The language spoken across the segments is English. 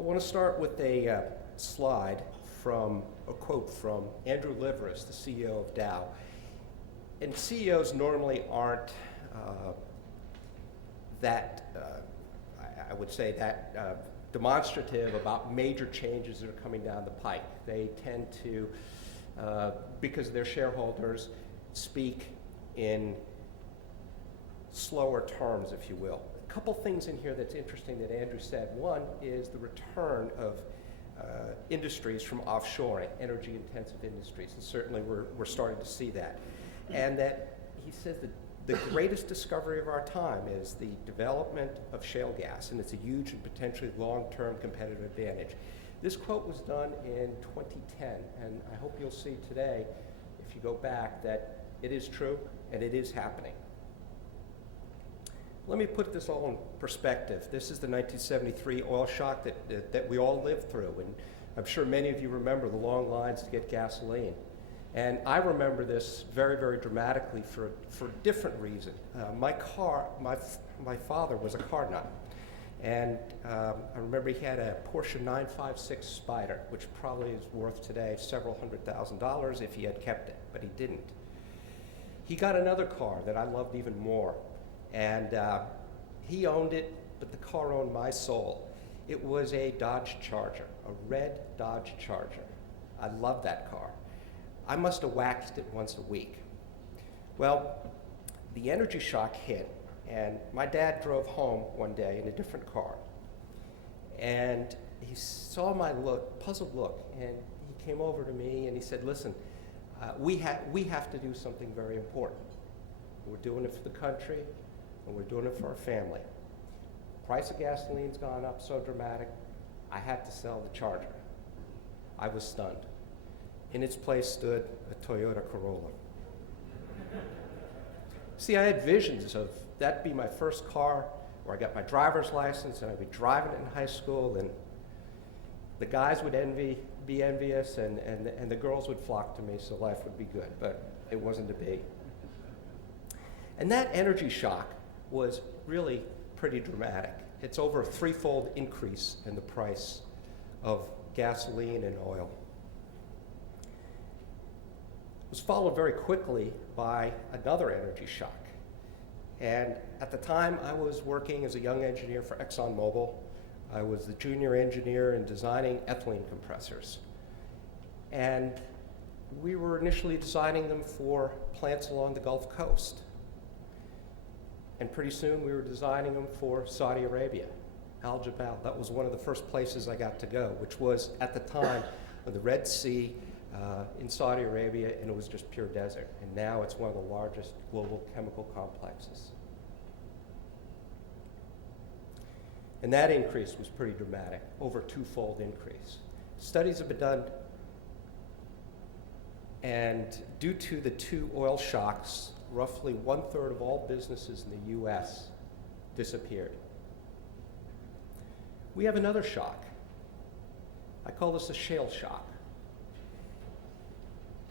I want to start with a slide from a quote from Andrew Liveris, the CEO of Dow. And CEOs normally aren't I would say that demonstrative about major changes that are coming down the pike. They tend to, because their shareholders speak in slower terms, if you will. A couple things in here that's interesting that Andrew said. One is the return of industries from offshoring, energy-intensive industries, and certainly we're starting to see that. And that he says that the greatest discovery of our time is the development of shale gas, and it's a huge and potentially long-term competitive advantage. This quote was done in 2010, and I hope you'll see today, if you go back, that it is true and it is happening. Let me put this all in perspective. This is the 1973 oil shock that we all lived through, and I'm sure many of you remember the long lines to get gasoline. And I remember this very, very dramatically for a different reason. My father was a car nut, and I remember he had a Porsche 956 Spider, which probably is worth today several $100,000 if he had kept it, but he didn't. He got another car that I loved even more, and he owned it, but the car owned my soul. It was a Dodge Charger, a red Dodge Charger. I loved that car. I must have waxed it once a week. Well, the energy shock hit, and my dad drove home one day in a different car. And he saw my puzzled look, and he came over to me and he said, listen, we have to do something very important. We're doing it for the country, and we're doing it for our family. The price of gasoline's gone up so dramatic, I had to sell the Charger. I was stunned. In its place stood a Toyota Corolla. See, I had visions of that be my first car, where I got my driver's license, and I'd be driving it in high school, and the guys would be envious, and the girls would flock to me, so life would be good, but it wasn't to be. And that energy shock was really pretty dramatic. It's over a threefold increase in the price of gasoline and oil. It was followed very quickly by another energy shock. And at the time, I was working as a young engineer for ExxonMobil. I was the junior engineer in designing ethylene compressors. And we were initially designing them for plants along the Gulf Coast. And pretty soon, we were designing them for Saudi Arabia, Al Jamal. That was one of the first places I got to go, which was, at the time, on the Red Sea, in Saudi Arabia, and it was just pure desert. And now it's one of the largest global chemical complexes. And that increase was pretty dramatic, over a twofold increase. Studies have been done, and due to the two oil shocks, roughly 1/3 of all businesses in the US disappeared. We have another shock. I call this a shale shock.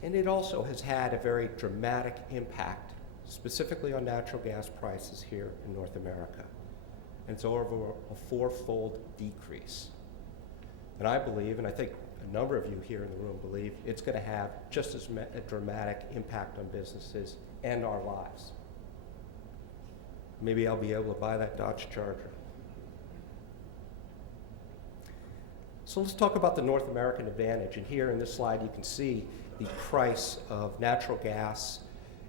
And it also has had a very dramatic impact, specifically on natural gas prices here in North America. And it's over a fourfold decrease. And I believe, and I think a number of you here in the room believe, it's going to have just as a dramatic impact on businesses and our lives. Maybe I'll be able to buy that Dodge Charger. So let's talk about the North American advantage. And here in this slide, you can see the price of natural gas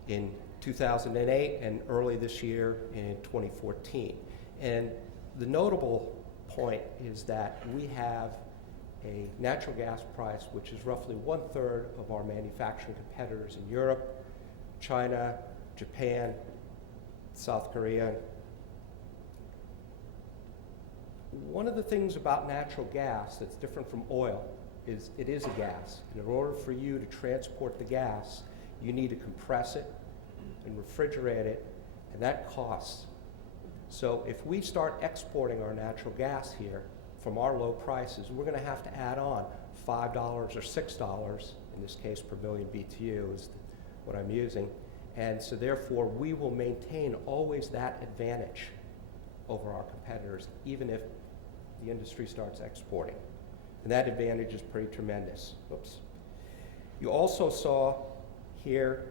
in 2008 and early this year in 2014. And the notable point is that we have a natural gas price which is roughly 1/3 of our manufacturing competitors in Europe, China, Japan, South Korea. One of the things about natural gas that's different from oil is it is a gas. And in order for you to transport the gas, you need to compress it and refrigerate it, and that costs. So if we start exporting our natural gas here from our low prices, we're going to have to add on $5 or $6, in this case per million BTU is what I'm using. And so therefore, we will maintain always that advantage over our competitors, even if the industry starts exporting. And that advantage is pretty tremendous. Oops. You also saw here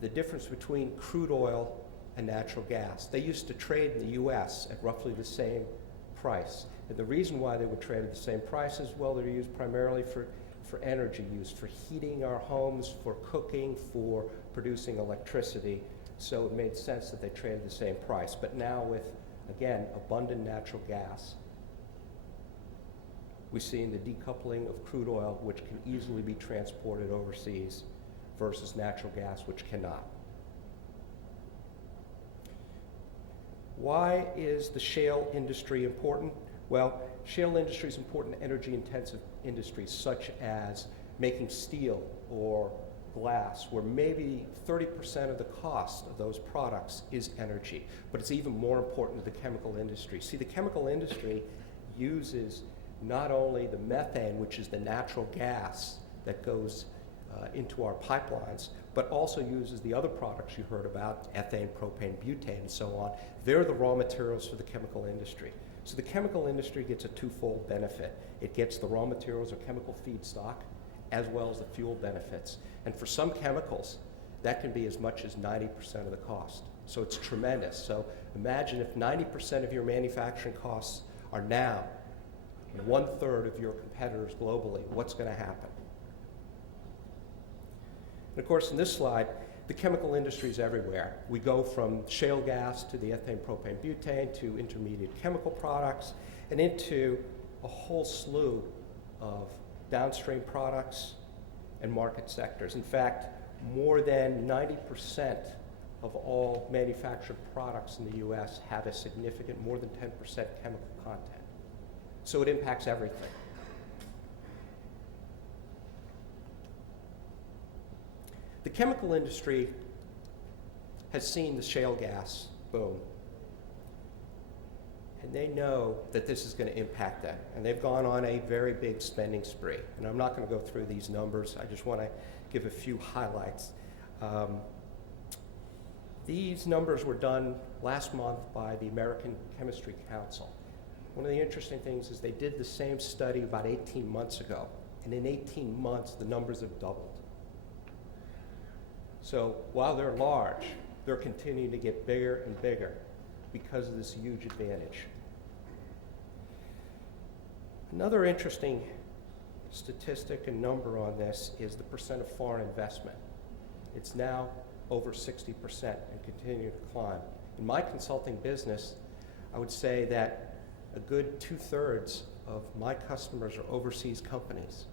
the difference between crude oil and natural gas. They used to trade in the US at roughly the same price. And the reason why they would trade at the same price is, well, they're used primarily for energy use, for heating our homes, for cooking, for producing electricity. So it made sense that they traded the same price. But now with, again, abundant natural gas, we're seeing the decoupling of crude oil, which can easily be transported overseas, versus natural gas, which cannot. Why is the shale industry important? Well, shale industry is important in energy-intensive industries, such as making steel or glass, where maybe 30% of the cost of those products is energy. But it's even more important to the chemical industry. See, the chemical industry uses not only the methane, which is the natural gas that goes into our pipelines, but also uses the other products you heard about, ethane, propane, butane, and so on. They're the raw materials for the chemical industry. So the chemical industry gets a twofold benefit. It gets the raw materials or chemical feedstock, as well as the fuel benefits. And for some chemicals, that can be as much as 90% of the cost. So it's tremendous. So imagine if 90% of your manufacturing costs are now 1/3 of your competitors globally, what's going to happen? And of course, in this slide, the chemical industry is everywhere. We go from shale gas to the ethane, propane, butane, to intermediate chemical products, and into a whole slew of downstream products and market sectors. In fact, more than 90% of all manufactured products in the US have a significant, more than 10% chemical content. So it impacts everything. The chemical industry has seen the shale gas boom, and they know that this is going to impact them, and they've gone on a very big spending spree. And I'm not going to go through these numbers. I just want to give a few highlights. These numbers were done last month by the American Chemistry Council. One of the interesting things is they did the same study about 18 months ago, and in 18 months, the numbers have doubled. So while they're large, they're continuing to get bigger and bigger because of this huge advantage. Another interesting statistic and number on this is the percent of foreign investment. It's now over 60% and continuing to climb. In my consulting business, I would say that a good 2/3 of my customers are overseas companies.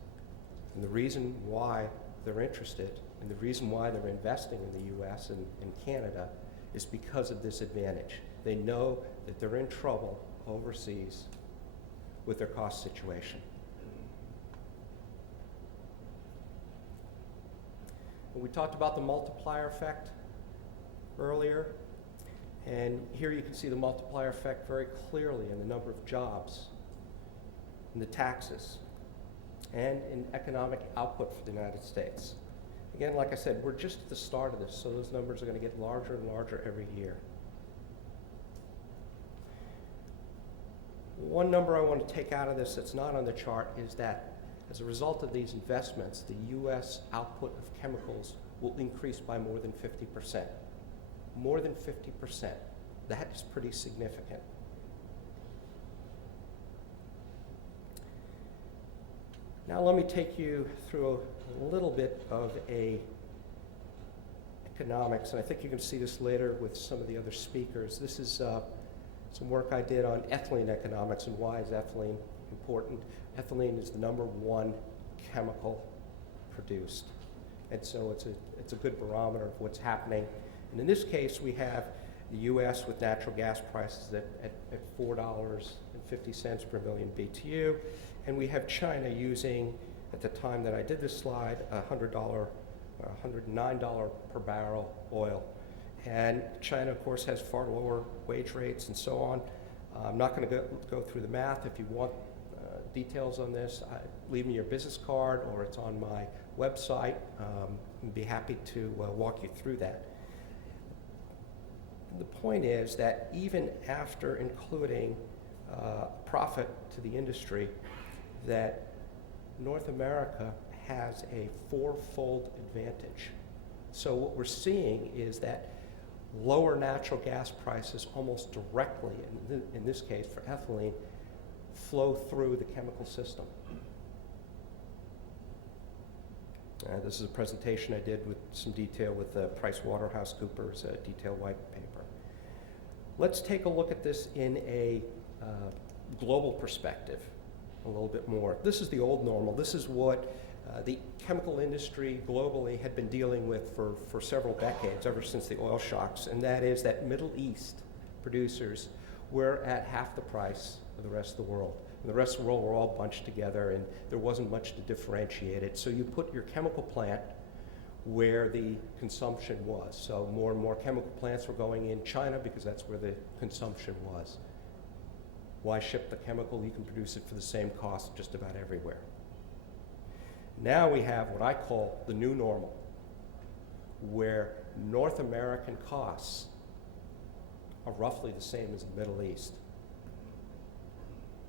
And the reason why they're interested and the reason why they're investing in the US and Canada is because of this advantage. They know that they're in trouble overseas with their cost situation. We talked about the multiplier effect earlier, and here you can see the multiplier effect very clearly in the number of jobs, in the taxes, and in economic output for the United States. Again, like I said, we're just at the start of this, so those numbers are going to get larger and larger every year. One number I want to take out of this that's not on the chart is that as a result of these investments, the US output of chemicals will increase by more than 50%. More than 50%. That is pretty significant. Now let me take you through a little bit of economics, and I think you can see this later with some of the other speakers. This is some work I did on ethylene economics and why is ethylene important. Ethylene is the #1 chemical produced, and so it's a good barometer of what's happening. And in this case, we have the US with natural gas prices at $4.50 per million BTU, and we have China using, at the time that I did this slide, $109 per barrel oil. And China, of course, has far lower wage rates and so on. I'm not going to go through the math. If you want details on this, leave me your business card or it's on my website. I'd be happy to walk you through that. The point is that even after including profit to the industry that North America has a fourfold advantage. So what we're seeing is that lower natural gas prices almost directly, in this case for ethylene, flow through the chemical system. This is a presentation I did with some detail with PricewaterhouseCoopers detailed white paper. Let's take a look at this in a global perspective a little bit more. This is the old normal. This is what the chemical industry globally had been dealing with for several decades, ever since the oil shocks, and that is that Middle East producers were at half the price of the rest of the world. And the rest of the world were all bunched together, and there wasn't much to differentiate it. So you put your chemical plant where the consumption was. So more and more chemical plants were going in China because that's where the consumption was. Why ship the chemical? You can produce it for the same cost just about everywhere. Now we have what I call the new normal, where North American costs are roughly the same as the Middle East.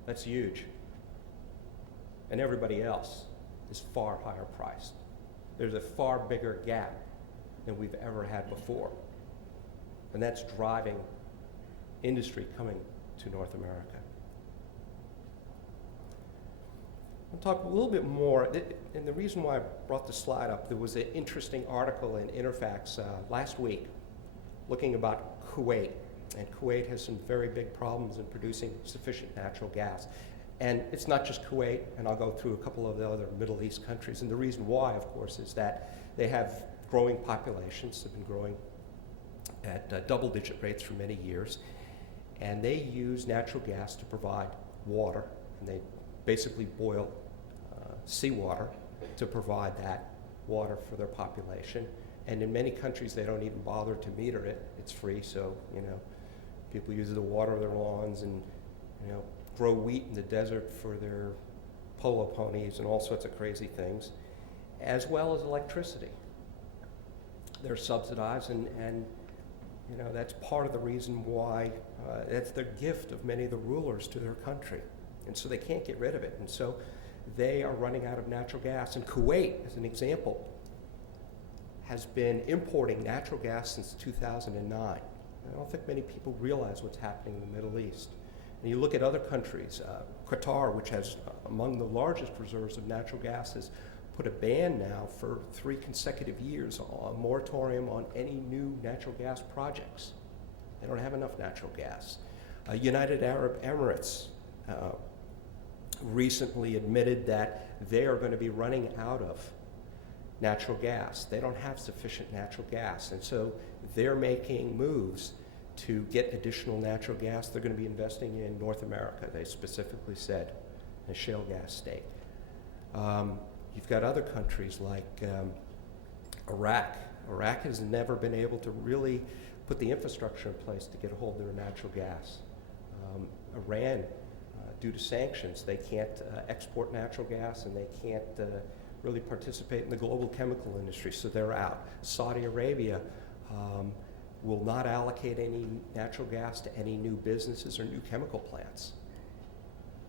That's huge. And everybody else is far higher priced. There's a far bigger gap than we've ever had before. And that's driving industry coming to North America. I'll talk a little bit more, and the reason why I brought the slide up, there was an interesting article in Interfax last week looking about Kuwait. And Kuwait has some very big problems in producing sufficient natural gas. And it's not just Kuwait, and I'll go through a couple of the other Middle East countries. And the reason why, of course, is that they have growing populations, have been growing at double-digit rates for many years. And they use natural gas to provide water, and they basically boil seawater to provide that water for their population. And in many countries, they don't even bother to meter it. It's free, so, people use it to water their lawns and, grow wheat in the desert for their polo ponies and all sorts of crazy things, as well as electricity. They're subsidized, and that's part of the reason why that's the gift of many of the rulers to their country. And so they can't get rid of it. And so they are running out of natural gas. And Kuwait, as an example, has been importing natural gas since 2009. I don't think many people realize what's happening in the Middle East. And you look at other countries, Qatar, which has among the largest reserves of natural gas, has put a ban now for 3 consecutive years, a moratorium on any new natural gas projects. They don't have enough natural gas. United Arab Emirates recently admitted that they are going to be running out of natural gas. They don't have sufficient natural gas, and so they're making moves to get additional natural gas. They're going to be investing in North America, they specifically said, a shale gas state. You've got other countries like Iraq. Iraq has never been able to really put the infrastructure in place to get a hold of their natural gas. Iran, due to sanctions, they can't export natural gas, and they can't really participate in the global chemical industry, so they're out. Saudi Arabia will not allocate any natural gas to any new businesses or new chemical plants.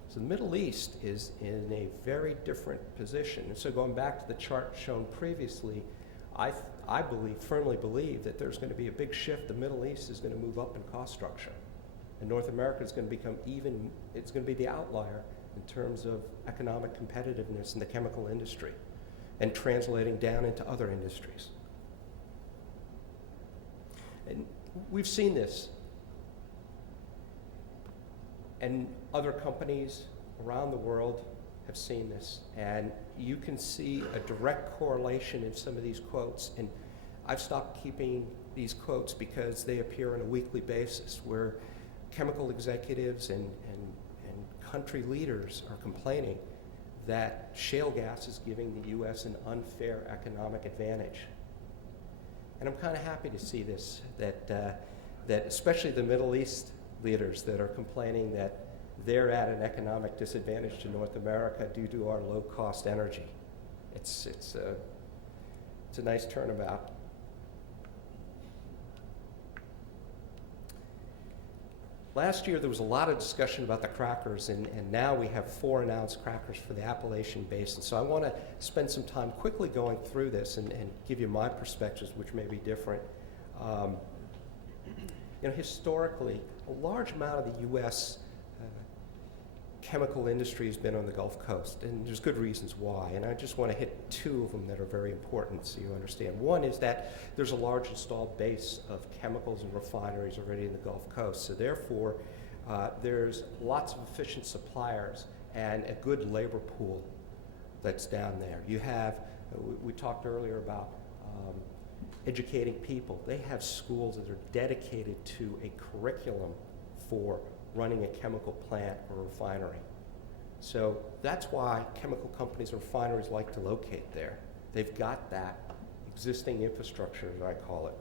So the Middle East is in a very different position. And so going back to the chart shown previously, I firmly believe that there's going to be a big shift. The Middle East is going to move up in cost structure. And North America is going to become it's going to be the outlier in terms of economic competitiveness in the chemical industry and translating down into other industries. And we've seen this. And other companies around the world have seen this. And you can see a direct correlation in some of these quotes. And I've stopped keeping these quotes because they appear on a weekly basis where chemical executives and country leaders are complaining that shale gas is giving the U.S. an unfair economic advantage. And I'm kind of happy to see this, that especially the Middle East leaders that are complaining that they're at an economic disadvantage to North America due to our low-cost energy. It's a nice turnabout. Last year there was a lot of discussion about the crackers, and now we have 4 announced crackers for the Appalachian Basin. So I want to spend some time quickly going through this and give you my perspectives, which may be different. Historically, a large amount of the U.S. Chemical industry has been on the Gulf Coast, and there's good reasons why. And I just want to hit 2 of them that are very important so you understand. One is that there's a large installed base of chemicals and refineries already in the Gulf Coast. So therefore, there's lots of efficient suppliers and a good labor pool that's down there. You have, we talked earlier about educating people. They have schools that are dedicated to a curriculum for running a chemical plant or refinery. So that's why chemical companies and refineries like to locate there. They've got that existing infrastructure, as I call it.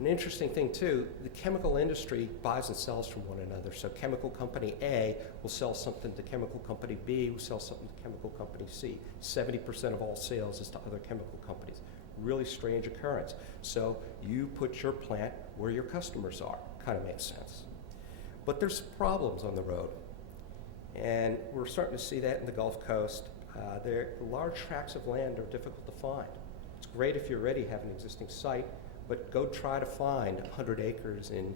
An interesting thing too, the chemical industry buys and sells from one another. So chemical company A will sell something to chemical company B, will sell something to chemical company C. 70% of all sales is to other chemical companies. Really strange occurrence. So you put your plant where your customers are. Kind of makes sense. But there's problems on the road. And we're starting to see that in the Gulf Coast. Large tracts of land are difficult to find. It's great if you already have an existing site, but go try to find 100 acres in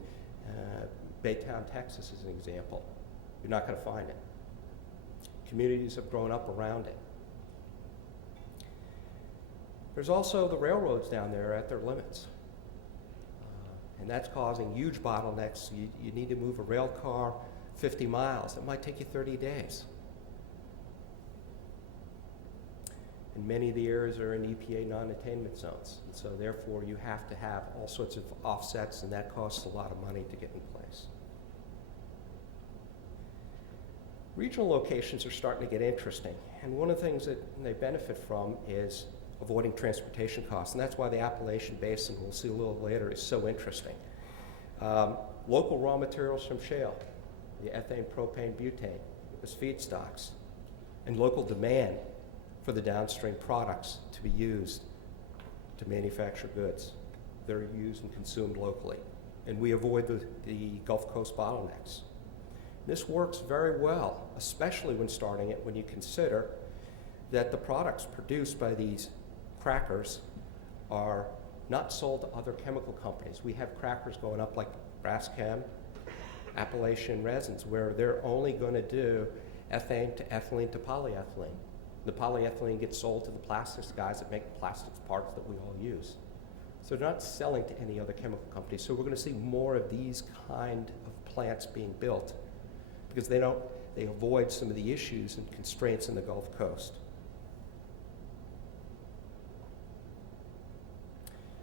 Baytown, Texas, as an example. You're not going to find it. Communities have grown up around it. There's also the railroads down there at their limits. And that's causing huge bottlenecks. You need to move a rail car 50 miles. It might take you 30 days. And many of the areas are in EPA non-attainment zones. And so therefore you have to have all sorts of offsets, and that costs a lot of money to get in place. Regional locations are starting to get interesting. And one of the things that they benefit from is avoiding transportation costs. And that's why the Appalachian Basin, we'll see a little later, is so interesting. Local raw materials from shale, the ethane, propane, butane, as feedstocks, and local demand for the downstream products to be used to manufacture goods. They're used and consumed locally. And we avoid the Gulf Coast bottlenecks. This works very well, especially when starting it, when you consider that the products produced by these crackers are not sold to other chemical companies. We have crackers going up like Braskem, Appalachian Resins, where they're only going to do ethane to ethylene to polyethylene. The polyethylene gets sold to the plastics guys that make plastics parts that we all use. So they're not selling to any other chemical companies. So we're going to see more of these kind of plants being built because they avoid some of the issues and constraints in the Gulf Coast.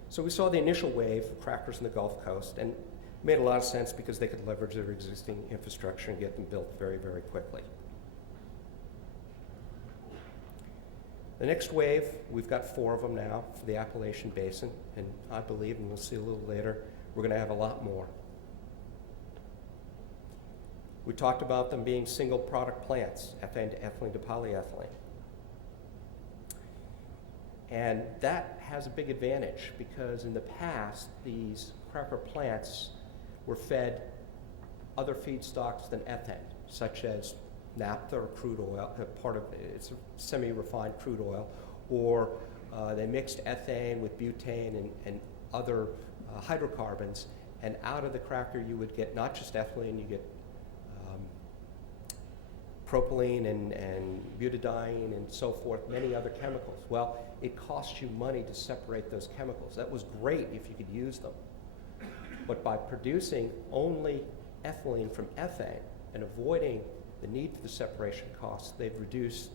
So we saw the initial wave of crackers in the Gulf Coast, and it made a lot of sense because they could leverage their existing infrastructure and get them built very, very quickly. The next wave, we've got 4 of them now for the Appalachian Basin, and I believe, and we'll see a little later, we're going to have a lot more. We talked about them being single product plants, ethane to ethylene to polyethylene. And that has a big advantage because in the past, these cracker plants were fed other feedstocks than ethane, such as naphtha or crude oil, it's a semi-refined crude oil, or they mixed ethane with butane and other hydrocarbons, and out of the cracker you would get not just ethylene, you get propylene and butadiene and so forth, many other chemicals. Well, it costs you money to separate those chemicals. That was great if you could use them. But by producing only ethylene from ethane and avoiding the need for the separation costs, they've reduced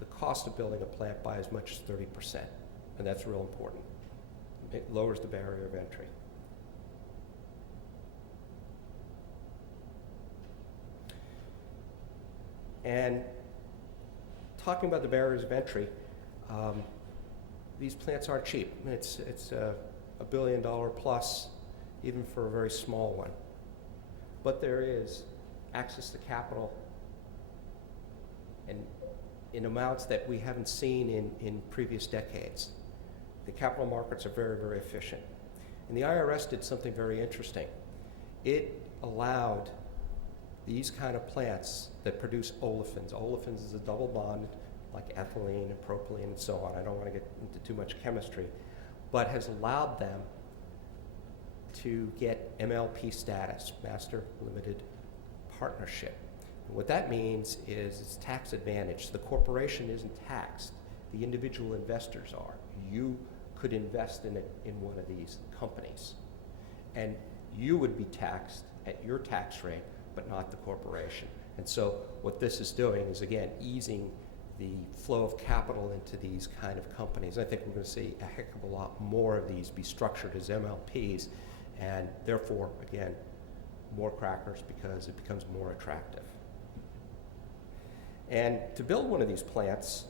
the cost of building a plant by as much as 30%. And that's real important. It lowers the barrier of entry. And talking about the barriers of entry, these plants aren't cheap. It's $1 billion plus, even for a very small one. But there is access to capital and in amounts that we haven't seen in previous decades. The capital markets are very, very efficient. And the IRS did something very interesting. it allowed these kind of plants that produce olefins. Olefins is a double bond like ethylene and propylene and so on. I don't want to get into too much chemistry, but has allowed them to get MLP status, Master Limited Partnership. And what that means is it's tax advantage. The corporation isn't taxed. The individual investors are. You could invest in one of these companies, and you would be taxed at your tax rate, but not the corporation. And so what this is doing is, again, easing the flow of capital into these kind of companies. I think we're going to see a heck of a lot more of these be structured as MLPs, and therefore, again, more crackers because it becomes more attractive. And to build one of these plants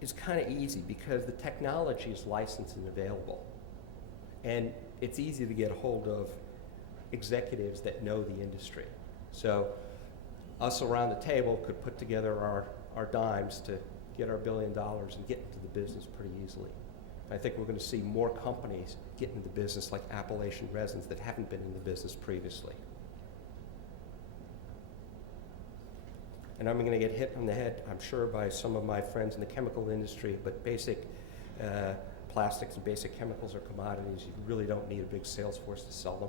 is kind of easy because the technology is licensed and available. And it's easy to get a hold of executives that know the industry. So us around the table could put together our dimes to get our $1 billion and get into the business pretty easily. I think we're going to see more companies get into the business like Appalachian Resins that haven't been in the business previously. And I'm going to get hit on the head, I'm sure, by some of my friends in the chemical industry, but basic plastics and basic chemicals are commodities. You really don't need a big sales force to sell them.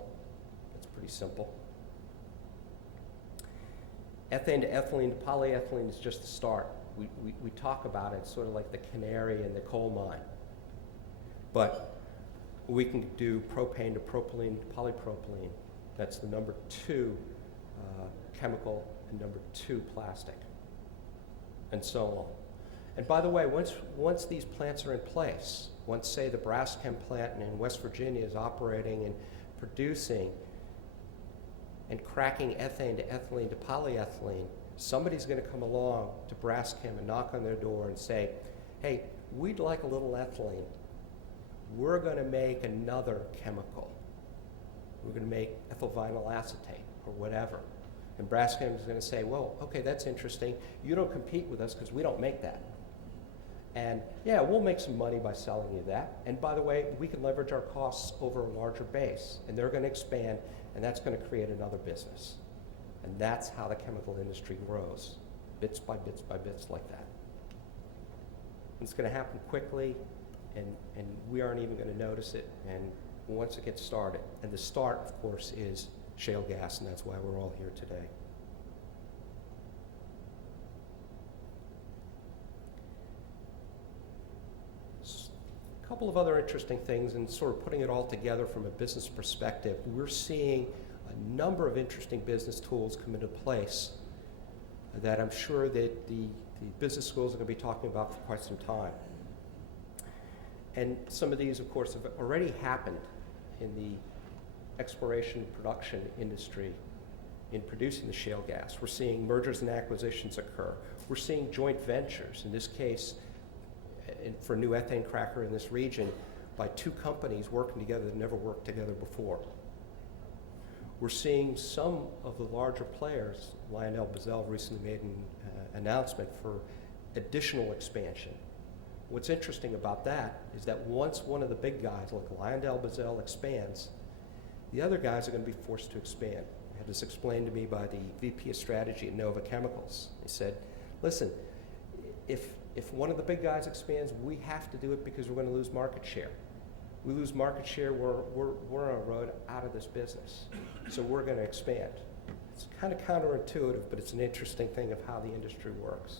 It's pretty simple. Ethane to ethylene to polyethylene is just the start. We talk about it sort of like the canary in the coal mine. But we can do propane to propylene to polypropylene. That's the number 2 chemical and number 2 plastic, and so on. And by the way, once these plants are in place, once, say, the Braskem plant in West Virginia is operating and producing and cracking ethane to ethylene to polyethylene, somebody's going to come along to Braskem and knock on their door and say, hey, we'd like a little ethylene. We're going to make another chemical. We're going to make ethyl vinyl acetate or whatever. And Braskem is going to say, well, okay, that's interesting. You don't compete with us because we don't make that. And yeah, we'll make some money by selling you that. And by the way, we can leverage our costs over a larger base. And they're going to expand, and that's going to create another business. And that's how the chemical industry grows, bits by bits by bits like that. It's going to happen quickly, and we aren't even going to notice it. And once it gets started, and the start, of course, is shale gas, and that's why we're all here today. A couple of other interesting things, and sort of putting it all together from a business perspective, we're seeing a number of interesting business tools come into place that I'm sure that the business schools are going to be talking about for quite some time. And some of these, of course, have already happened in the exploration and production industry in producing the shale gas. We're seeing mergers and acquisitions occur. We're seeing joint ventures, in this case, for a new ethane cracker in this region, by 2 companies working together that never worked together before. We're seeing some of the larger players, LyondellBasell recently made an announcement for additional expansion. What's interesting about that is that once one of the big guys, like LyondellBasell, expands, the other guys are going to be forced to expand. I had this explained to me by the VP of Strategy at Nova Chemicals. He said, listen, if one of the big guys expands, we have to do it because we're going to lose market share. We lose market share, we're on a road out of this business. So we're going to expand. It's kind of counterintuitive, but it's an interesting thing of how the industry works.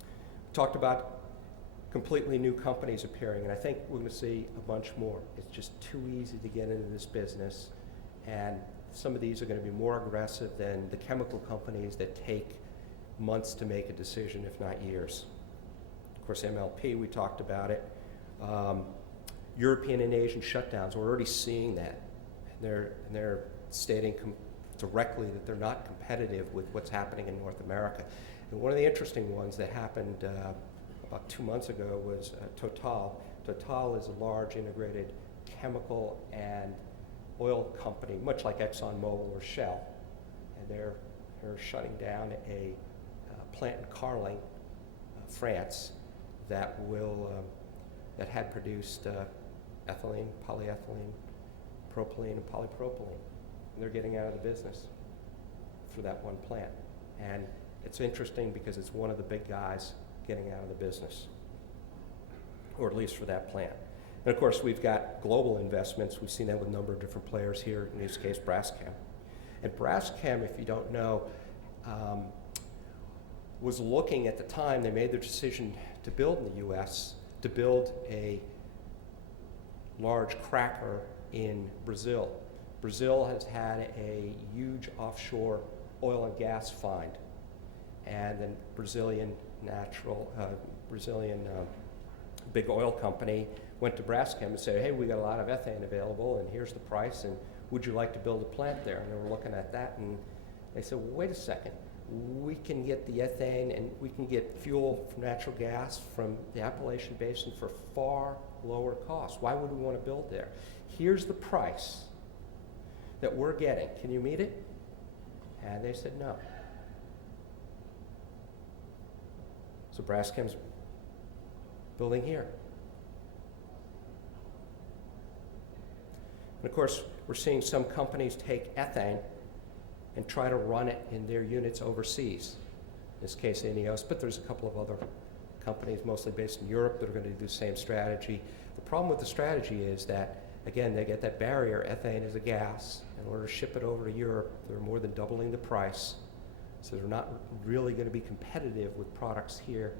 We talked about completely new companies appearing, and I think we're going to see a bunch more. It's just too easy to get into this business, and some of these are going to be more aggressive than the chemical companies that take months to make a decision, if not years. Of course, MLP, we talked about it. European and Asian shutdowns, we're already seeing that. And they're stating directly that they're not competitive with what's happening in North America. And one of the interesting ones that happened about 2 months ago was Total. Total is a large integrated chemical and oil company, much like ExxonMobil or Shell. And they're shutting down a plant in Carling, France, that had produced ethylene, polyethylene, propylene and polypropylene. And they're getting out of the business for that one plant. And it's interesting because it's one of the big guys getting out of the business, or at least for that plant. And of course, we've got global investments. We've seen that with a number of different players here, in this case, Braskem. And Braskem, if you don't know, was looking at the time, they made their decision to build in the US, to build a large cracker in Brazil. Brazil has had a huge offshore oil and gas find. And then Brazilian big oil company went to Braskem and said, hey, we got a lot of ethane available and here's the price and would you like to build a plant there? And they were looking at that and they said, well, wait a second. We can get the ethane and we can get fuel from natural gas from the Appalachian Basin for far lower cost. Why would we want to build there? Here's the price that we're getting. Can you meet it? And they said no. So Braskem's building here. And of course, we're seeing some companies take ethane and try to run it in their units overseas. In this case, INEOS, but there's a couple of other companies, mostly based in Europe, that are going to do the same strategy. The problem with the strategy is that, again, they get that barrier. Ethane is a gas. In order to ship it over to Europe, they're more than doubling the price. So they're not really going to be competitive with products here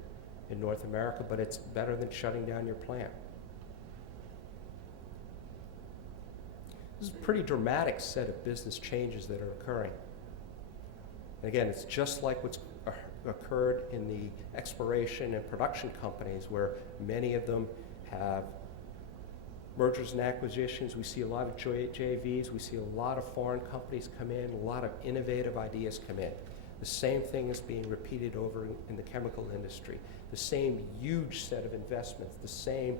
in North America, but it's better than shutting down your plant. This is a pretty dramatic set of business changes that are occurring. And again, it's just like what's occurred in the exploration and production companies, where many of them have mergers and acquisitions. We see a lot of JVs. We see a lot of foreign companies come in, a lot of innovative ideas come in. The same thing is being repeated over in the chemical industry. The same huge set of investments, the same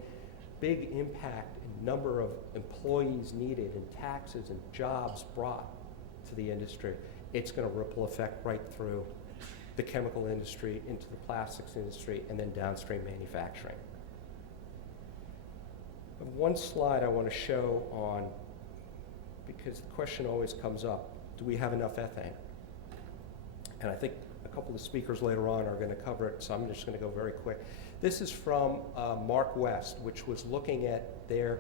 big impact in number of employees needed and taxes and jobs brought to the industry. It's going to ripple effect right through the chemical industry, into the plastics industry, and then downstream manufacturing. One slide I want to show on, because the question always comes up, do we have enough ethane? And I think a couple of speakers later on are going to cover it, so I'm just going to go very quick. This is from Mark West, which was looking at their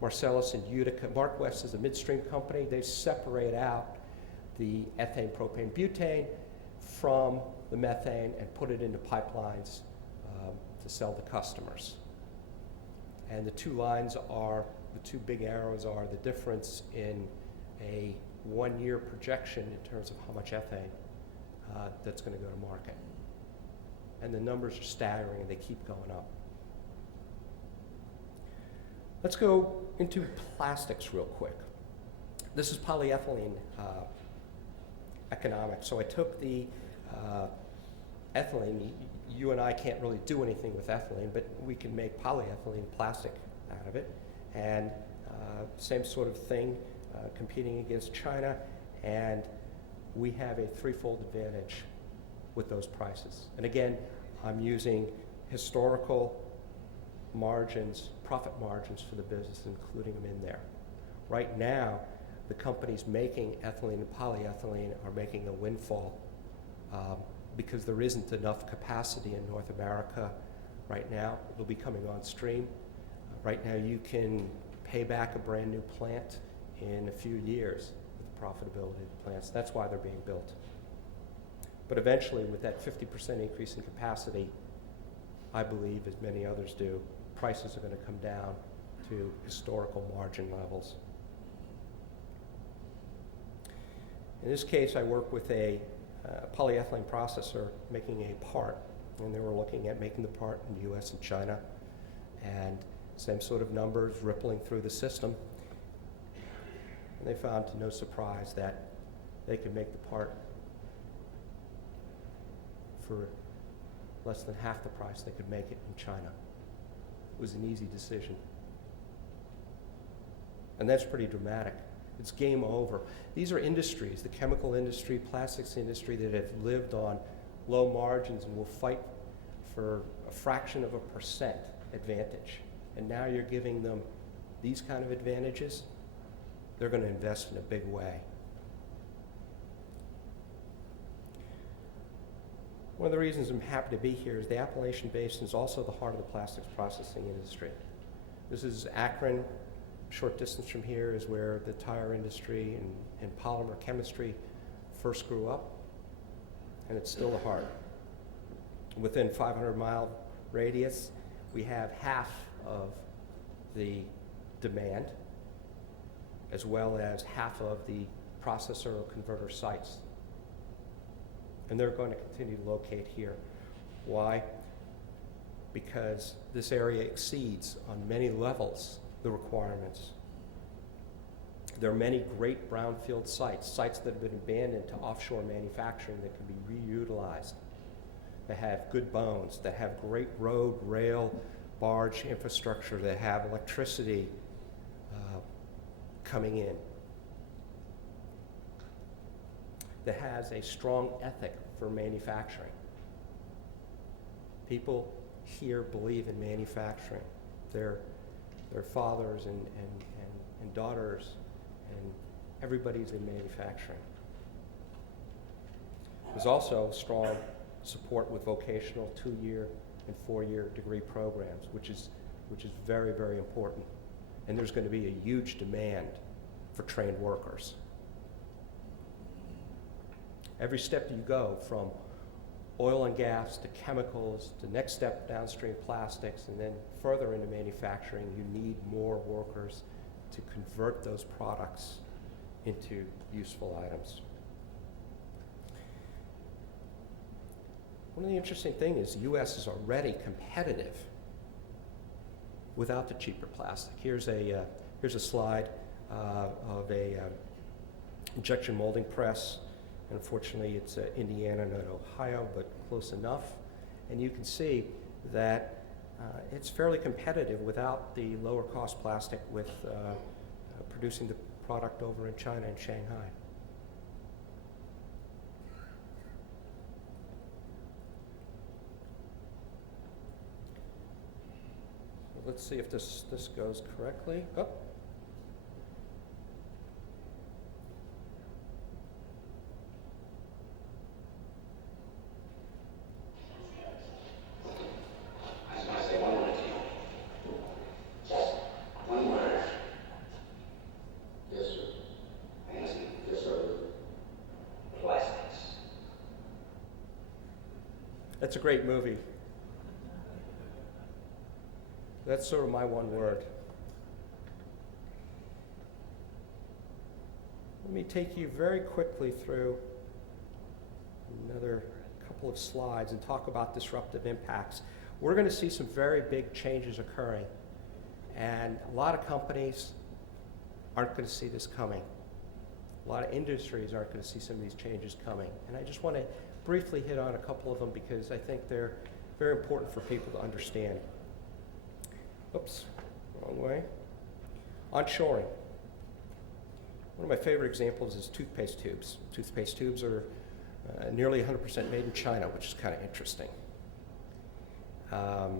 Marcellus and Utica. Mark West is a midstream company. They separate out the ethane, propane, butane from the methane and put it into pipelines to sell to customers. And the two lines are, the two big arrows are the difference in a 1-year projection in terms of how much ethane that's going to go to market. And the numbers are staggering and they keep going up. Let's go into plastics real quick. This is polyethylene economics. So I took the ethylene. You and I can't really do anything with ethylene, but we can make polyethylene plastic out of it. And same sort of thing, competing against China. And we have a threefold advantage with those prices. And again, I'm using historical margins, profit margins for the business, including them in there. Right now, the companies making ethylene and polyethylene are making a windfall because there isn't enough capacity in North America right now. It'll be coming on stream. Right now, you can pay back a brand new plant in a few years with the profitability of the plants. That's why they're being built. But eventually, with that 50% increase in capacity, I believe, as many others do, prices are going to come down to historical margin levels. In this case, I work with a polyethylene processor making a part, and they were looking at making the part in the US and China, and same sort of numbers rippling through the system. And they found, to no surprise, that they could make the part for less than half the price they could make it in China. It was an easy decision. And that's pretty dramatic. It's game over. These are industries, the chemical industry, plastics industry, that have lived on low margins and will fight for a fraction of a % advantage. And now you're giving them these kind of advantages. they're going to invest in a big way. One of the reasons I'm happy to be here is the Appalachian Basin is also the heart of the plastics processing industry. This is Akron. Short distance from here is where the tire industry and polymer chemistry first grew up, and it's still the heart. Within 500-mile radius, we have half of the demand, as well as half of the processor or converter sites. And they're going to continue to locate here. Why? Because this area exceeds on many levels the requirements. There are many great brownfield sites that have been abandoned to offshore manufacturing that can be reutilized, that have good bones, that have great road, rail, barge infrastructure, that have electricity coming in, that has a strong ethic for manufacturing. People here believe in manufacturing. Their fathers and daughters and everybody's in manufacturing. There's also strong support with vocational 2-year and 4-year degree programs, which is very, very important. And there's going to be a huge demand for trained workers. Every step you go, from oil and gas to chemicals to next step downstream plastics and then further into manufacturing, you need more workers to convert those products into useful items. One of the interesting things is the U.S. is already competitive without the cheaper plastic. Here's a slide of a injection molding press. Unfortunately, it's Indiana, not Ohio, but close enough. And you can see that it's fairly competitive without the lower cost plastic with producing the product over in China and Shanghai. Let's see if this goes correctly. Oh. That's a great movie. That's sort of my one word. Let me take you very quickly through another couple of slides and talk about disruptive impacts. We're going to see some very big changes occurring, and a lot of companies aren't going to see this coming. A lot of industries aren't going to see some of these changes coming. And I just want to briefly hit on a couple of them because I think they're very important for people to understand. Oops, wrong way. Onshoring. One of my favorite examples is toothpaste tubes. Toothpaste tubes are nearly 100% made in China, which is kind of interesting. As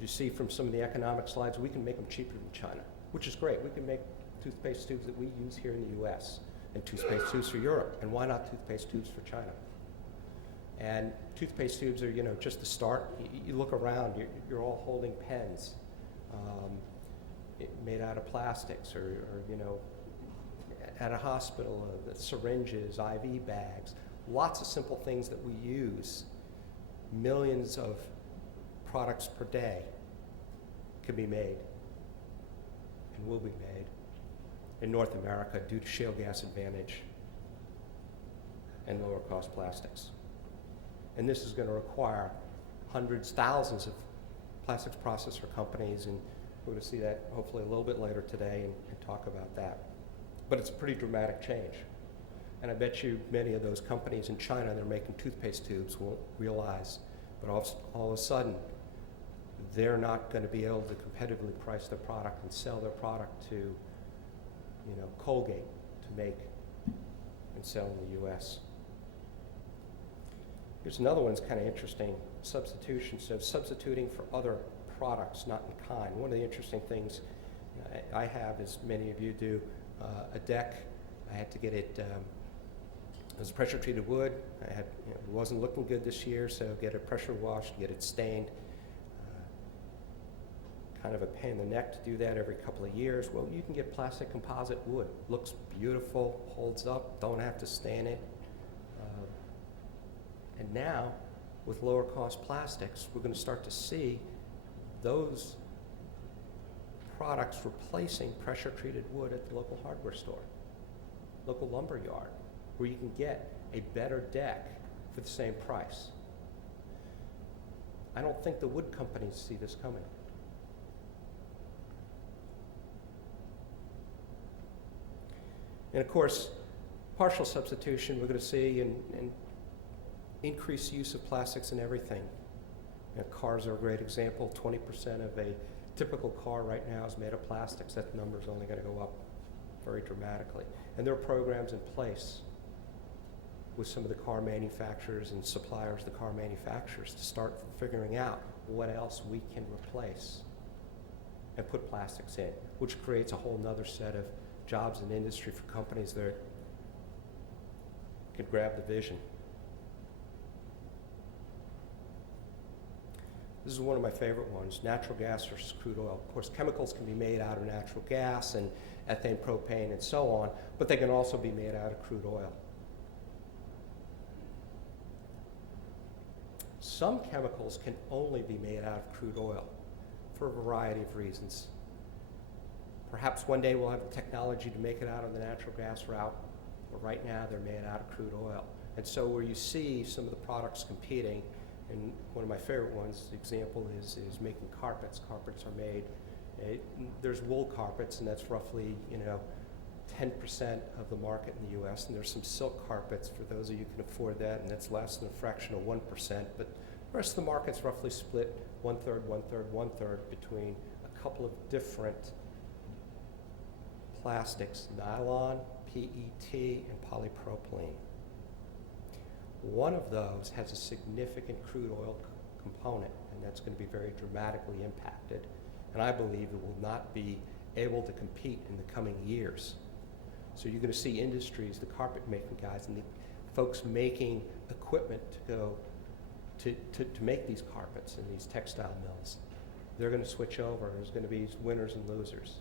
you see from some of the economic slides, we can make them cheaper than China, which is great. We can make toothpaste tubes that we use here in the US and toothpaste tubes for Europe, and why not toothpaste tubes for China? And toothpaste tubes are, just the start. You look around, you're all holding pens made out of plastics, or at a hospital, the syringes, IV bags, lots of simple things that we use. Millions of products per day can be made and will be made in North America due to shale gas advantage and lower cost plastics. And this is going to require hundreds, thousands of plastics processor companies, and we're going to see that hopefully a little bit later today and talk about that. But it's a pretty dramatic change. And I bet you many of those companies in China that are making toothpaste tubes won't realize, but all of a sudden, they're not going to be able to competitively price their product and sell their product to, Colgate to make and sell in the US. Here's another one that's kind of interesting, substitution. So substituting for other products, not in kind. One of the interesting things I have, as many of you do, a deck. I had to get it, it was pressure treated wood. It wasn't looking good this year, so get it pressure washed, get it stained. Kind of a pain in the neck to do that every couple of years. Well, you can get plastic composite wood. Looks beautiful, holds up, don't have to stain it. And now, with lower cost plastics, we're going to start to see those products replacing pressure treated wood at the local hardware store, local lumber yard, where you can get a better deck for the same price. I don't think the wood companies see this coming. And of course, partial substitution we're going to see and increased use of plastics in everything. Cars are a great example. 20% of a typical car right now is made of plastics. That number is only going to go up very dramatically. And there are programs in place with some of the car manufacturers and suppliers, the car manufacturers, to start figuring out what else we can replace and put plastics in, which creates a whole nother set of jobs and industry for companies that can grab the vision. This is one of my favorite ones, natural gas versus crude oil. Of course, chemicals can be made out of natural gas and ethane, propane, and so on, but they can also be made out of crude oil. Some chemicals can only be made out of crude oil for a variety of reasons. Perhaps one day we'll have the technology to make it out of the natural gas route, but right now they're made out of crude oil. And so where you see some of the products competing, and one of my favorite ones, the example is making carpets. Carpets are made, there's wool carpets, and that's roughly 10% of the market in the US, and there's some silk carpets for those of you who can afford that, and that's less than a fraction of 1%, but the rest of the market's roughly split 1/3, 1/3, 1/3 between a couple of different plastics, nylon, PET, and polypropylene. One of those has a significant crude oil component, and that's going to be very dramatically impacted, and I believe it will not be able to compete in the coming years. So you're going to see industries, the carpet making guys and the folks making equipment to go to make these carpets in these textile mills. They're going to switch over. There's going to be winners and losers.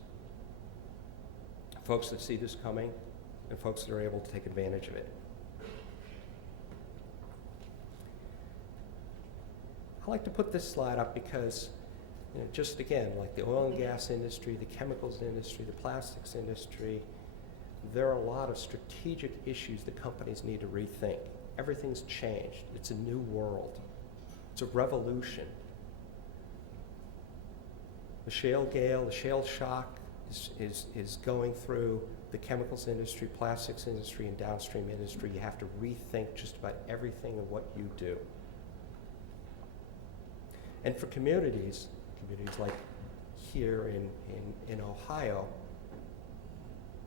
Folks that see this coming and folks that are able to take advantage of it. I like to put this slide up because, just again, like the oil and gas industry, the chemicals industry, the plastics industry, there are a lot of strategic issues that companies need to rethink. Everything's changed. It's a new world. It's a revolution. The shale gale, the shale shock is going through the chemicals industry, plastics industry, and downstream industry. You have to rethink just about everything and what you do. And for communities like here in Ohio,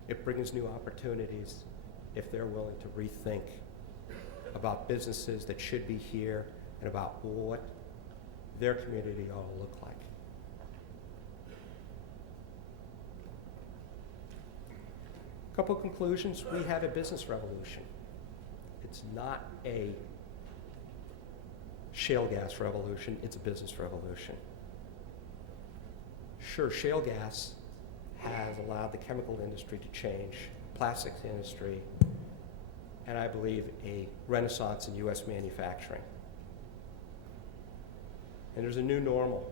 it brings new opportunities if they're willing to rethink about businesses that should be here and about what their community ought to look like. A couple of conclusions. We have a business revolution. It's not a shale gas revolution, it's a business revolution. Sure, shale gas has allowed the chemical industry to change, plastics industry, and I believe a renaissance in US manufacturing. And there's a new normal.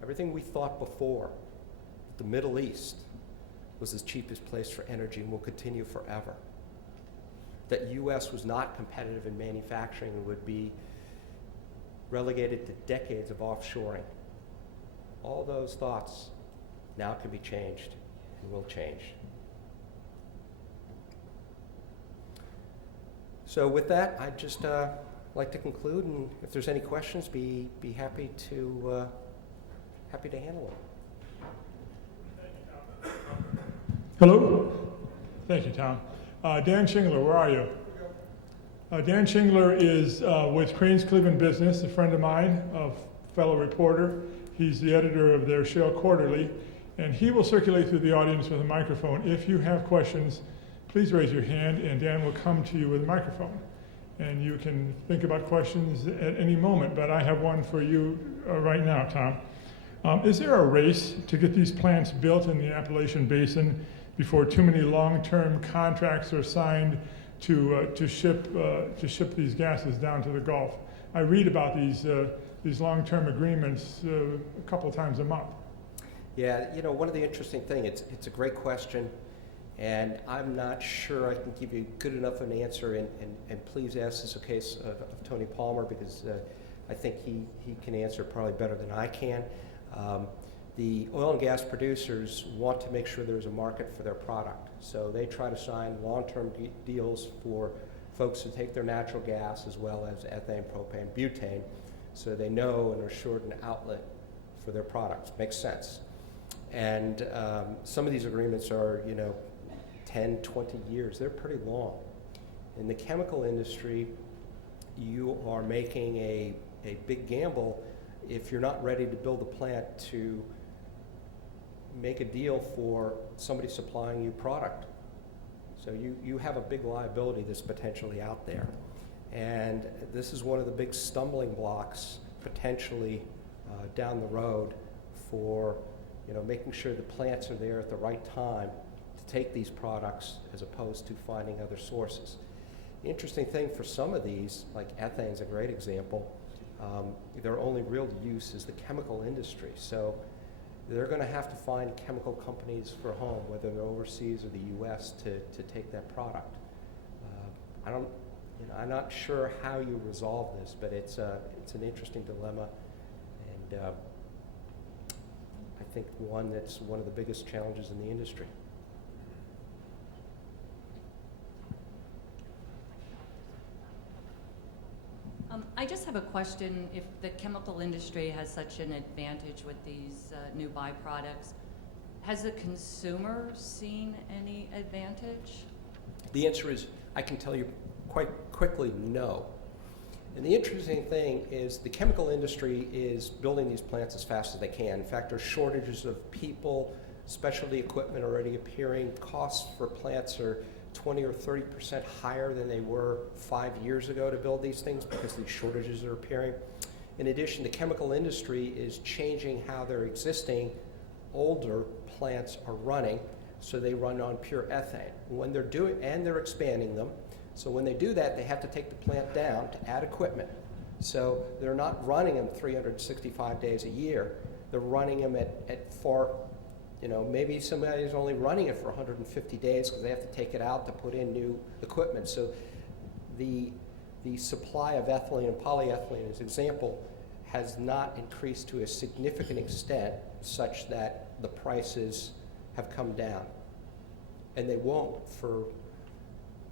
Everything we thought before, the Middle East was the cheapest place for energy and will continue forever. That US was not competitive in manufacturing and would be relegated to decades of offshoring. All those thoughts now can be changed and will change. So with that, I'd just like to conclude, and if there's any questions, be happy to handle them. Hello. Thank you, Tom. Dan Shingler, where are you? Dan Shingler is with Crane's Cleveland Business, a friend of mine, a fellow reporter. He's the editor of their Shale Quarterly, And he will circulate through the audience with a microphone. If you have questions, please raise your hand, and Dan will come to you with a microphone. And you can think about questions at any moment, but I have one for you right now, Tom. Is there a race to get these plants built in the Appalachian Basin before too many long-term contracts are signed to ship these gases down to the Gulf? I read about these long-term agreements a couple times a month. Yeah, you know, one of the interesting things, it's a great question, and I'm not sure I can give you good enough an answer, and please ask this a case of Tony Palmer, because I think he can answer probably better than I can. The oil and gas producers want to make sure there's a market for their product, so they try to sign long-term deals for folks who take their natural gas as well as ethane, propane, butane, so they know and are assured an outlet for their products. Makes sense. And some of these agreements are, 10, 20 years. They're pretty long. In the chemical industry, you are making a big gamble if you're not ready to build a plant to make a deal for somebody supplying you product. So you have a big liability that's potentially out there. And this is one of the big stumbling blocks potentially down the road for making sure the plants are there at the right time to take these products as opposed to finding other sources. The interesting thing for some of these, like ethane is a great example, their only real use is the chemical industry. So they're going to have to find chemical companies for home, whether they're overseas or the U.S., to take that product. I'm not sure how you resolve this, but it's an interesting dilemma, and I think one that's one of the biggest challenges in the industry. I just have a question. If the chemical industry has such an advantage with these new byproducts, has the consumer seen any advantage? The answer is, I can tell you quite quickly, no. And the interesting thing is the chemical industry is building these plants as fast as they can. In fact, there's shortages of people, specialty equipment already appearing. Costs for plants are 20 or 30% higher than they were 5 years ago to build these things because these shortages are appearing. In addition, the chemical industry is changing how their existing older plants are running, so they run on pure ethane. When they're and they're expanding them, so when they do that, they have to take the plant down to add equipment. So they're not running them 365 days a year. They're running them at far, maybe somebody's only running it for 150 days because they have to take it out to put in new equipment. So the supply of ethylene and polyethylene, as an example, has not increased to a significant extent such that the prices have come down. And they won't for,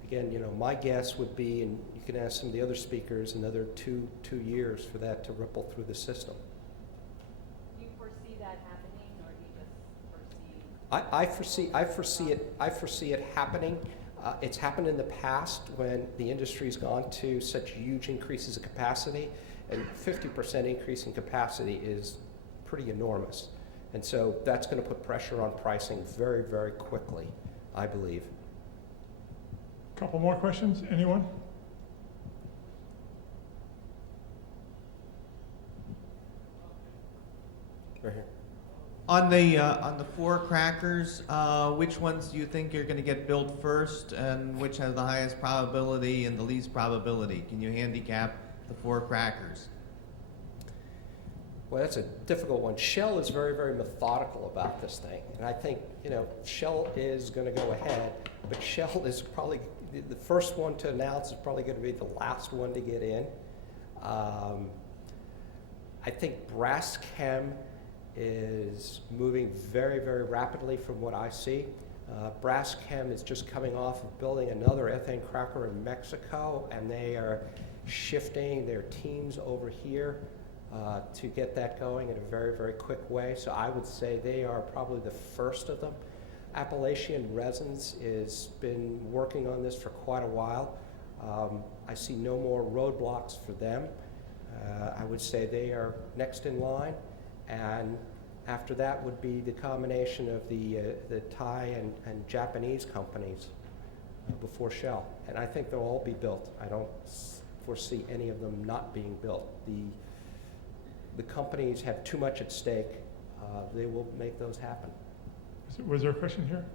again, my guess would be, and you can ask some of the other speakers, another two years for that to ripple through the system. Do you foresee that happening, or do you just foresee? I foresee it happening. It's happened in the past when the industry's gone to such huge increases of capacity, and 50% increase in capacity is pretty enormous. And so that's going to put pressure on pricing very, very quickly, I believe. Couple more questions, anyone? Right here. On the 4 crackers, which ones do you think are going to get built first, and which has the highest probability and the least probability? Can you handicap the 4 crackers? Well, that's a difficult one. Shell is very, very methodical about this thing, and I think Shell is going to go ahead, but Shell is probably the first one to announce, is probably going to be the last one to get in. I think Braskem is moving very, very rapidly from what I see. Braskem is just coming off of building another ethane cracker in Mexico, and they are shifting their teams over here to get that going in a very, very quick way. So I would say they are probably the first of them. Appalachian Resins has been working on this for quite a while. I see no more roadblocks for them. I would say they are next in line. And After that would be the combination of the Thai and Japanese companies before Shell. And I think they'll all be built. I don't foresee any of them not being built. The companies have too much at stake. They will make those happen. Was there a question here?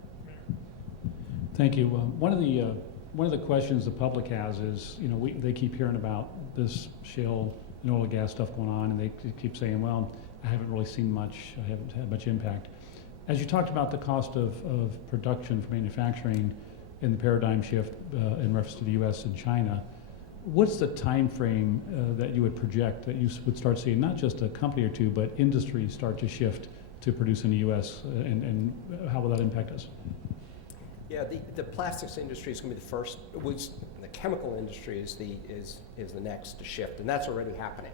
Thank you. One of the questions the public has is, you know, they keep hearing about this shale and oil and gas stuff going on, and they keep saying, well, I haven't really seen much, I haven't had much impact. As you talked about the cost of production for manufacturing in the paradigm shift in reference to the U.S. and China, what's the time frame that you would project that you would start seeing not just a company or two, but industries start to shift to produce in the U.S., and how will that impact us? Yeah, the plastics industry is going to be the first. The chemical industry is the next to shift, and that's already happening.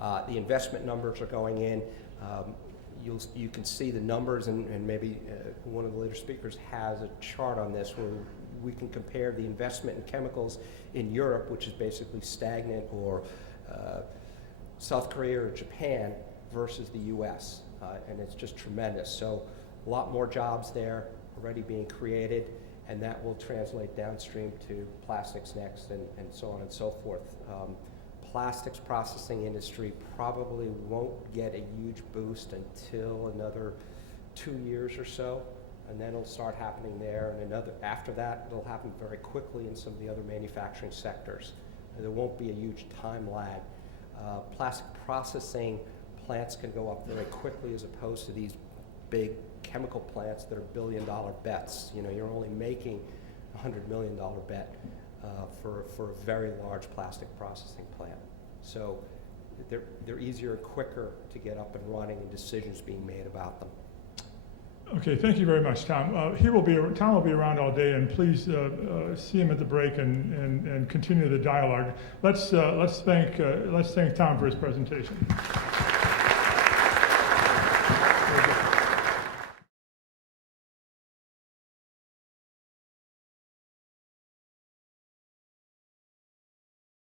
The investment numbers are going in. You can see the numbers, and maybe one of the later speakers has a chart on this where we can compare the investment in chemicals in Europe, which is basically stagnant, or South Korea or Japan, versus the U.S., and it's just tremendous. So a lot more jobs there already being created, and that will translate downstream to plastics next, and so on and so forth. Plastics processing industry probably won't get a huge boost until another 2 years or so, and then it'll start happening there, and after that it'll happen very quickly in some of the other manufacturing sectors. And there won't be a huge time lag. Plastic processing plants can go up very quickly as opposed to these big chemical plants that are billion-dollar bets. You know, you're only making a $100 million bet for a very large plastic processing plant. So they're easier and quicker to get up and running, and decisions being made about them. Okay, thank you very much, Tom. Tom will be around all day, and please see him at the break and continue the dialogue. Let's thank Tom for his presentation.